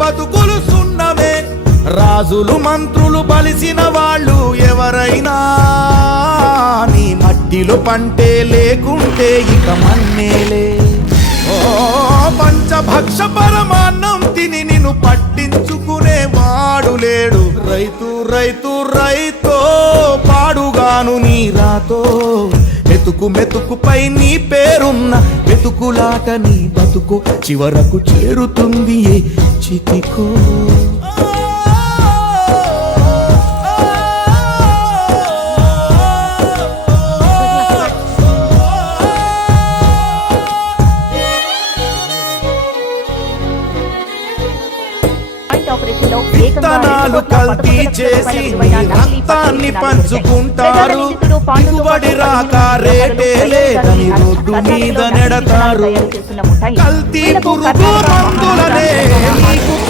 బతుకులు సున్నమే. రాజులు మంత్రులు బలిసిన వాళ్ళు ఎవరైనా నీ మట్టిలో పంటే లేకుంటే ఇక మన్నేలే. ఓ పంచభక్ష పరమాన్నం తిని నిన్ను పట్టించుకునే వాడు లేడు. రైతు రైతు రైతో పాడుగాను నీ రాతో. మెతుకు మెతుకుపై నీ పేరున్న మెతుకులాట నీ బతుకు చివరకు చేరుతుంది ఏ చితికో. విత్తనాలు కల్తీ చేసి నీ రక్తాన్ని పంచుకుంటారు. దిగుబడి రాక రేటే లేదని రోడ్డు మీద నెడతారు. కల్తీ పురుగు మందులనే నీకు